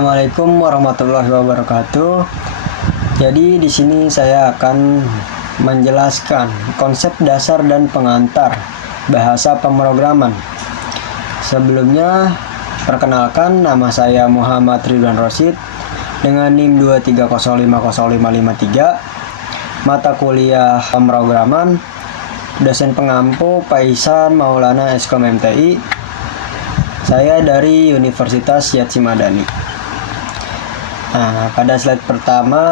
Assalamualaikum warahmatullahi wabarakatuh. Jadi di sini saya akan menjelaskan konsep dasar dan pengantar bahasa pemrograman. Sebelumnya, perkenalkan, nama saya Muhammad Ridwan Rosid dengan NIM 2305053, mata kuliah pemrograman, dosen pengampu Paisan Maulana Eskom MTI. Saya dari Universitas Yatsi Madani. Nah, pada slide pertama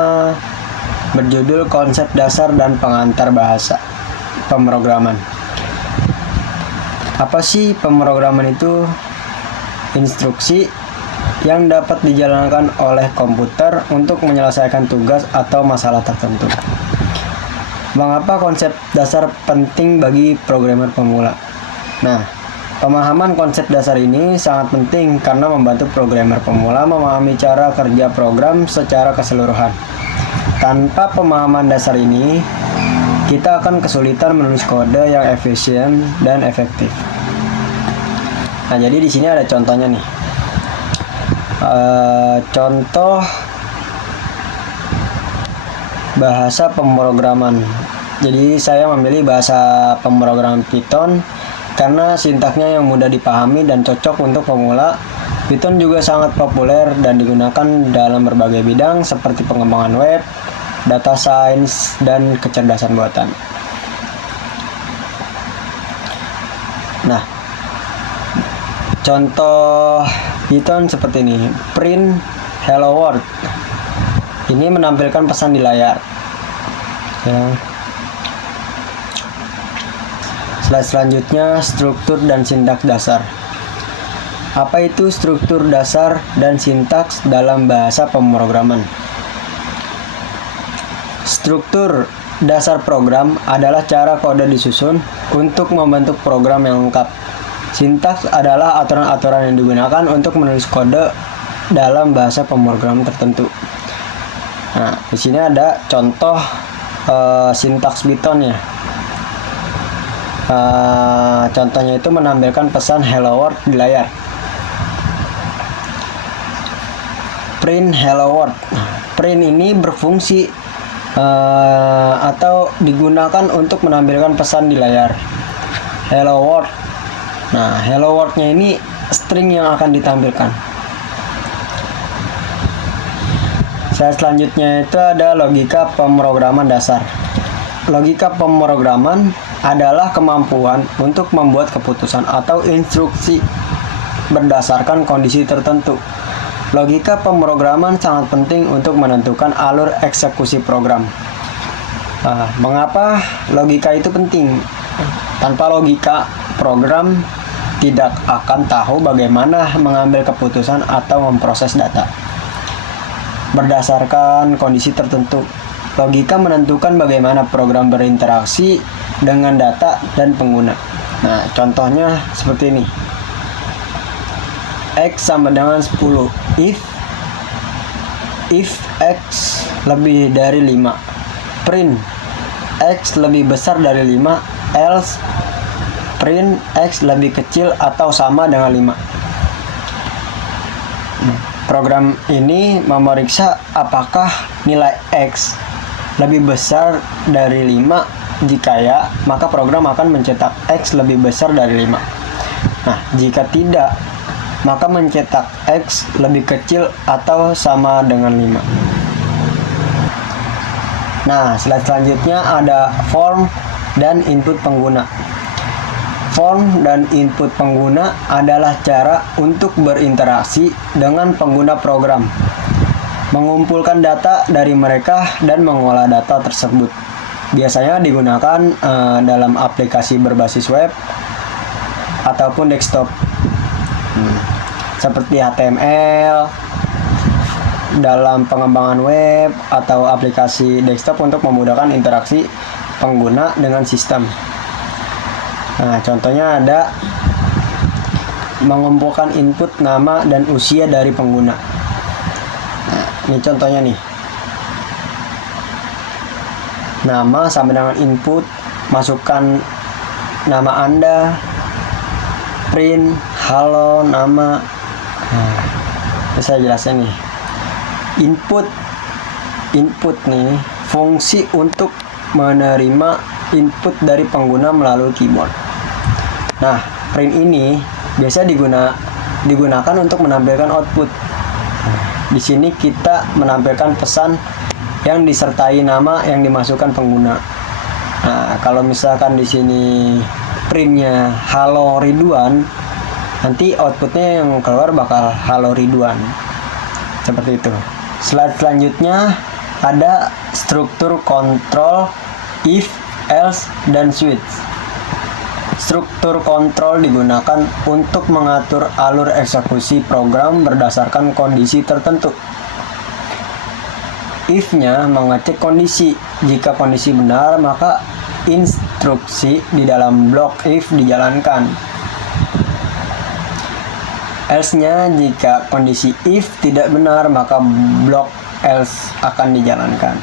berjudul konsep dasar dan pengantar bahasa pemrograman. Apa sih pemrograman itu? Instruksi yang dapat dijalankan oleh komputer untuk menyelesaikan tugas atau masalah tertentu. Mengapa konsep dasar penting bagi programmer pemula? Nah, pemahaman konsep dasar ini sangat penting karena membantu programmer pemula memahami cara kerja program secara keseluruhan. Tanpa pemahaman dasar ini, kita akan kesulitan menulis kode yang efisien dan efektif. Nah, jadi di sini ada contohnya nih. Contoh bahasa pemrograman. Jadi saya memilih bahasa pemrograman Python karena sintaksnya yang mudah dipahami dan cocok untuk pemula. Python juga sangat populer dan digunakan dalam berbagai bidang seperti pengembangan web, data science, dan kecerdasan buatan. Nah, contoh Python seperti ini. Print hello world. Ini menampilkan pesan di layar. Ya. Slide selanjutnya, struktur dan sintaks dasar. Apa itu struktur dasar dan sintaks dalam bahasa pemrograman? Struktur dasar program adalah cara kode disusun untuk membentuk program yang lengkap. Sintaks adalah aturan-aturan yang digunakan untuk menulis kode dalam bahasa pemrograman tertentu. Nah, di sini ada contoh sintaks Python ya. Contohnya itu menampilkan pesan hello world di layar. Print hello world. Print ini berfungsi atau digunakan untuk menampilkan pesan di layar. Hello world. Nah, hello world-nya ini string yang akan ditampilkan. Selanjutnya itu ada logika pemrograman dasar. Logika pemrograman adalah kemampuan untuk membuat keputusan atau instruksi berdasarkan kondisi tertentu. Logika pemrograman sangat penting untuk menentukan alur eksekusi program. Mengapa logika itu penting? Tanpa logika, program tidak akan tahu bagaimana mengambil keputusan atau memproses data berdasarkan kondisi tertentu. Logika menentukan bagaimana program berinteraksi dengan data dan pengguna. Nah, contohnya seperti ini. X sama dengan 10 if X lebih dari 5. Print X lebih besar dari 5, else print X lebih kecil atau sama dengan 5. Program ini memeriksa apakah nilai X lebih besar dari 5. Jika ya, maka program akan mencetak X lebih besar dari 5. Nah, jika tidak, maka mencetak X lebih kecil atau sama dengan 5. Nah, slide selanjutnya ada form dan input pengguna. Form dan input pengguna adalah cara untuk berinteraksi dengan pengguna program, mengumpulkan data dari mereka dan mengolah data tersebut. Biasanya digunakan dalam aplikasi berbasis web ataupun desktop, seperti HTML, dalam pengembangan web atau aplikasi desktop untuk memudahkan interaksi pengguna dengan sistem. Nah, contohnya ada mengumpulkan input nama dan usia dari pengguna. Nah, ini contohnya nih. Nama sama dengan input, masukkan nama Anda, print halo nama. Nah, Saya jelasin nih. Input nih fungsi untuk menerima input dari pengguna melalui keyboard. Nah, print ini biasa digunakan untuk menampilkan output. Di sini kita menampilkan pesan yang disertai nama yang dimasukkan pengguna. Nah, kalau misalkan di sini printnya Halo Ridwan, nanti outputnya yang keluar bakal Halo Ridwan. Seperti itu. Slide selanjutnya ada struktur kontrol if, else, dan switch. Struktur kontrol digunakan untuk mengatur alur eksekusi program berdasarkan kondisi tertentu. If-nya mengecek kondisi. Jika kondisi benar, maka instruksi di dalam blok if dijalankan. Else-nya, jika kondisi if tidak benar, maka blok else akan dijalankan.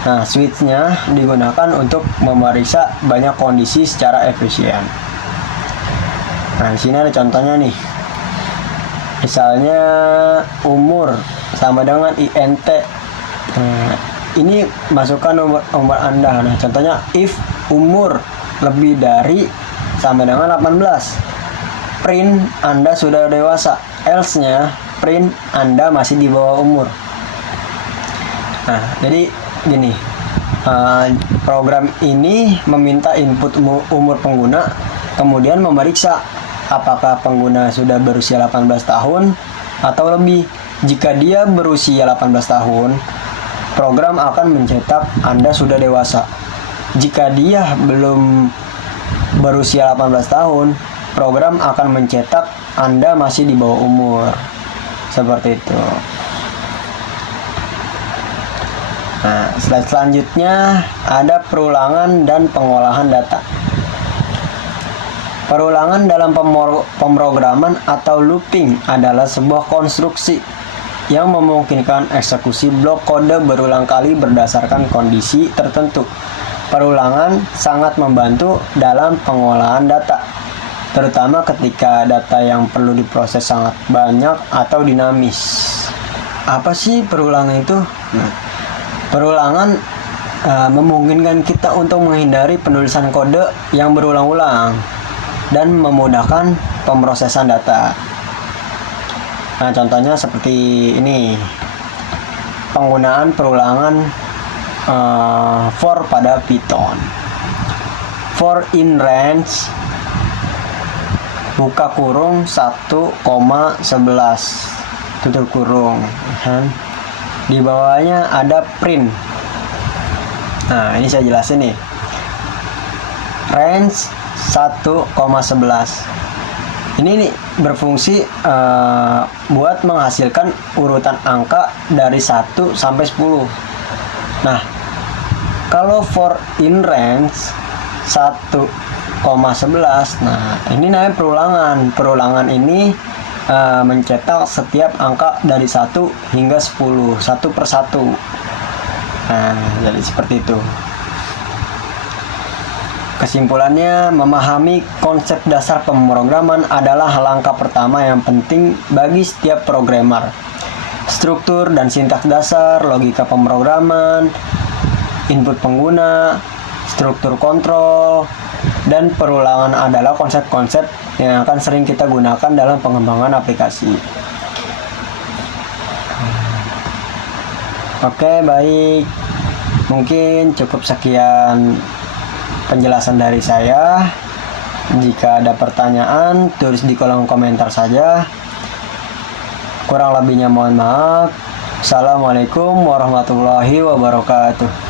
Nah, switch-nya digunakan untuk memeriksa banyak kondisi secara efisien. Nah, di sini ada contohnya nih. Misalnya umur sama dengan int. Nah, ini masukkan umur Anda. Nah, contohnya if umur lebih dari sama dengan 18. Print Anda sudah dewasa. Else-nya print Anda masih di bawah umur. Nah, jadi gini, program ini meminta input umur pengguna, kemudian memeriksa apakah pengguna sudah berusia 18 tahun atau lebih. Jika dia berusia 18 tahun, program akan mencetak Anda sudah dewasa. Jika dia belum berusia 18 tahun, program akan mencetak Anda masih di bawah umur. Seperti itu. Nah, slide selanjutnya ada perulangan dan pengolahan data. Perulangan dalam pemrograman atau looping adalah sebuah konstruksi yang memungkinkan eksekusi blok kode berulang kali berdasarkan kondisi tertentu. Perulangan sangat membantu dalam pengolahan data, terutama ketika data yang perlu diproses sangat banyak atau dinamis. Apa sih perulangan itu? Perulangan memungkinkan kita untuk menghindari penulisan kode yang berulang-ulang dan memudahkan pemrosesan data. Nah, contohnya seperti ini. Penggunaan perulangan for pada Python. For in range buka kurung 1,11 tutup kurung. Di bawahnya ada print. Nah, ini saya jelasin nih. Range 1,11. Ini nih berfungsi buat menghasilkan urutan angka dari 1 sampai 10. Nah, kalau for in range 1,11, nah ini namanya perulangan. Perulangan ini mencetak setiap angka dari 1 hingga 10, satu per satu. Nah, jadi seperti itu. Kesimpulannya, memahami konsep dasar pemrograman adalah langkah pertama yang penting bagi setiap programmer. Struktur dan sintaks dasar, logika pemrograman, input pengguna, struktur kontrol, dan perulangan adalah konsep-konsep yang akan sering kita gunakan dalam pengembangan aplikasi. Oke, baik. Mungkin cukup sekian penjelasan dari saya. Jika ada pertanyaan, tulis di kolom komentar saja. Kurang lebihnya mohon maaf. Assalamualaikum warahmatullahi wabarakatuh.